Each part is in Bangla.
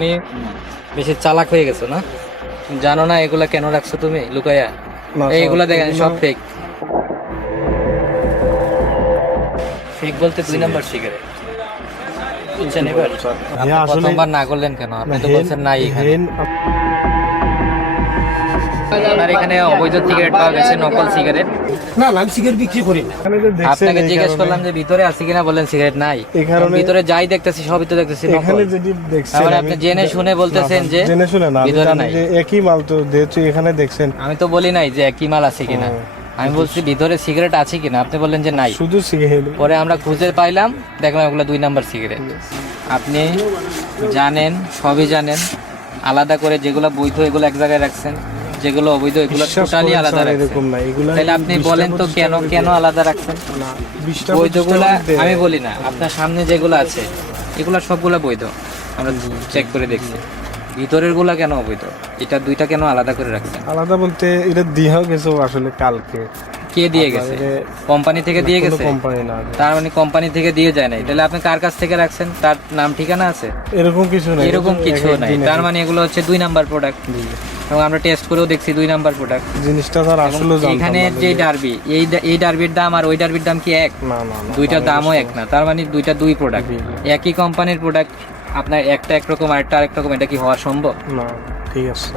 তুমি বেশি চালাক হয়ে গেছো না? জানো না এগুলা কেন রাখছো তুমি লুকাইয়া? এইগুলা দেখেন সব ফেক। ফেক বলতে 2 নাম্বার সিগারেট। বুঝছেন এবার? আপনি প্রথমবার না করলেন কেন? আপনি তো বলছেন নাই এখানে। আপনার এখানে অবৈধ সিগারেট পাওয়া গেছে, নকল সিগারেট। না না, আমি সিগারেট বিক্রি করি না। আপনাকে জিজ্ঞেস করলাম যে ভিতরে আছে কিনা, বলেন সিগারেট নাই। ভিতরে যাই দেখতেছি সবই তো দেখতেছি নকল। এখানে যদি দেখছেন মানে আপনি জেনে শুনে বলতেছেন যে জেনে শুনে না, ভিতরে নাই। যে একই মাল তো যেহেতু এখানে দেখছেন। আমি তো বলি নাই যে একই মাল আছে কিনা, আমি বলছি ভিতরে সিগারেট আছে কিনা। আপনি বললেন যে নাই। শুধু সিগারেট। পরে আমরা খুঁজে পাইলাম, দেখলাম এগুলো 2 নাম্বার সিগারেট। আপনি জানেন, সবই জানেন, আলাদা করে যেগুলো বৈধ এগুলো এক জায়গায় রাখছেন, যেগুলো অবৈধ এগুলো টোটালি আলাদা রাখছেন। এরকম না, এগুলা তাহলে আপনি বলেন তো কেন কেন আলাদা রাখছেন? বৈধগুলা আমি বলি না, আপনার সামনে যেগুলো আছে এগুলা সবগুলা বৈধ, আমরা চেক করে দেখছি। ভিতরের গুলা কেন অবৈধ? এটা 2টা কেন আলাদা করে রাখছেন? আলাদা বলতে এটা দিয়েও গেছে আসলে কালকে। কে দিয়ে গেছে? কোম্পানি থেকে দিয়ে গেছে? কোম্পানি না, তার মানে কোম্পানি থেকে দিয়ে যায় নাই। তাহলে আপনি কার কাছ থেকে রাখছেন? তার নাম ঠিকানা আছে? এরকম কিছু নাই, এরকম কিছু নাই। তার মানে এগুলো হচ্ছে 2 নাম্বার প্রোডাক্ট, এবং আমরা টেস্ট করেও দেখছি 2 নাম্বার প্রোডাক্ট। জিনিসটা তার আসলে জানতাম না। এখানে যে ডার্বি, এই ডার্বির দাম আর ওই ডার্বির দাম কি এক? না না না, 2টার দামও এক না। তার মানে 2টা 2 প্রোডাক্ট, একই কোম্পানির প্রোডাক্ট। আপনার একটা একরকম আরেকটা আরেক রকম, এটা কি হওয়া সম্ভব? না। ঠিক আছে,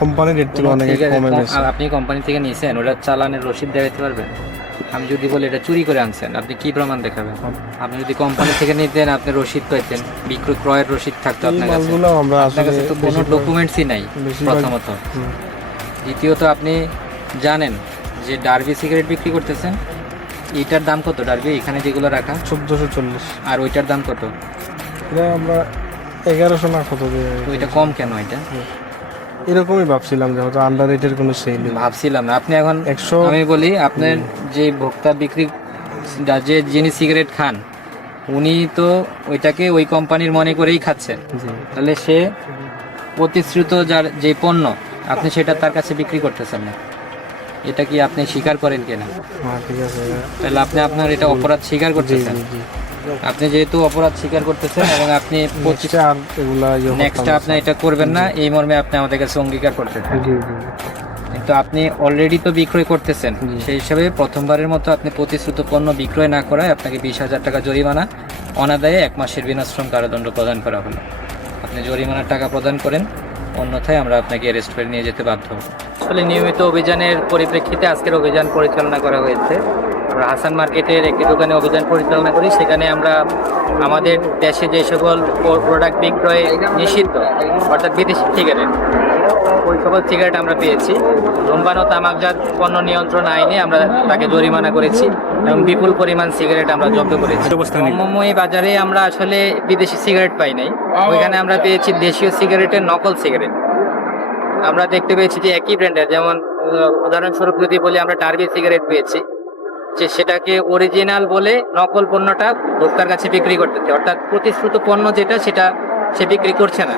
কোম্পানির রেট থেকে অনেক কমে গেছে। আর আপনি কোম্পানি থেকে নিয়েছেন, ওটা চালানের রসিদ দেখাতে পারবেন? আমি যদি বলি এটা চুরি করে আনছেন, আপনি কি প্রমাণ দেখাবেন? আপনি যদি কোম্পানি থেকে নিতেন, আপনি রসিদ পাইতেন, বিক্রয় ক্রয়ের রসিদ থাকতো আপনার কাছে। আপনার কাছে তো কোনো ডকুমেন্টসই নাই প্রথমত। দ্বিতীয়ত আপনি জানেন যে ডার্বি সিগারেট বিক্রি করতেছেন, এটার দাম কত? ডার্বি এখানে যেগুলো রাখা 1440। আর ওইটার দাম কত? এটা আমরা 1100 না কত দিয়ে। ওইটা কম কেন? এটা এরকমই ভাবছিলাম যে হয়তো আন্ডার রেটের কোনো সেল নেই। ভাবছিলাম না। আপনি এখন 100 আমি বলি, আপনার যে ভোক্তা বিক্রি যে যিনি সিগারেট খান, উনি তো ওইটাকে ওই কোম্পানির মনে করেই খাচ্ছেন। তাহলে সে প্রতিশ্রুত যার যে পণ্য, আপনি সেটা তার কাছে বিক্রি করতেছেন না। এটা কি আপনি স্বীকার করেন কিনা? হ্যাঁ ঠিক আছে। তাহলে আপনি আপনার এটা অপরাধ স্বীকার করতেছেন। আপনি যেহেতু অপরাধ স্বীকার করতেছেন এবং আপনি নেক্সট আপনি এটা করবেন না, এই মর্মে আপনি আমাদের কাছে অঙ্গীকার করতেছেন। কিন্তু আপনি অলরেডি তো বিক্রয় করতেছেন, সেই হিসাবে প্রথমবারের মতো আপনি প্রতিশ্রুত পণ্য বিক্রয় না করায় আপনাকে 20,000 টাকা জরিমানা, অনাদায়ে 1 মাসের বিনাশ্রম কারাদণ্ড প্রদান করা হলো। আপনি জরিমানার টাকা প্রদান করেন, অন্যথায় আমরা আপনাকে অ্যারেস্ট করে নিয়ে যেতে বাধ্য হব। আসলে নিয়মিত অভিযানের পরিপ্রেক্ষিতে আজকের অভিযান পরিচালনা করা হয়েছে। আমরা হাসান মার্কেটের একটি দোকানে অভিযান পরিচালনা করি। সেখানে আমরা আমাদের দেশে যে সকল প্রোডাক্ট বিক্রয় নিষিদ্ধ, অর্থাৎ বিদেশি সিগারেট, ওই সকল সিগারেট আমরা পেয়েছি। ধূমপান ও তামাকজাত পণ্য নিয়ন্ত্রণ আইনে আমরা তাকে জরিমানা করেছি এবং বিপুল পরিমাণ সিগারেট আমরা জব্দ করেছি। ব্রহ্মময়ী বাজারে আমরা আসলে বিদেশি সিগারেট পাই নাই, ওইখানে আমরা পেয়েছি দেশীয় সিগারেটের নকল সিগারেট। আমরা দেখতে পেয়েছি যে একই ব্র্যান্ডের, যেমন উদাহরণস্বরূপ যদি বলি, আমরা ডার্বি সিগারেট পেয়েছি, যে সেটাকে অরিজিনাল বলে নকল পণ্যটা ভোক্তার কাছে বিক্রি করতেছে, অর্থাৎ প্রতিশ্রুত পণ্য যেটা সেটা সে বিক্রি করছে না।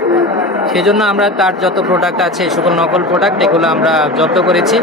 সেজন্য আমরা তার যত প্রোডাক্ট আছে, সকল নকল প্রোডাক্ট, এগুলো আমরা জব্দ করেছি।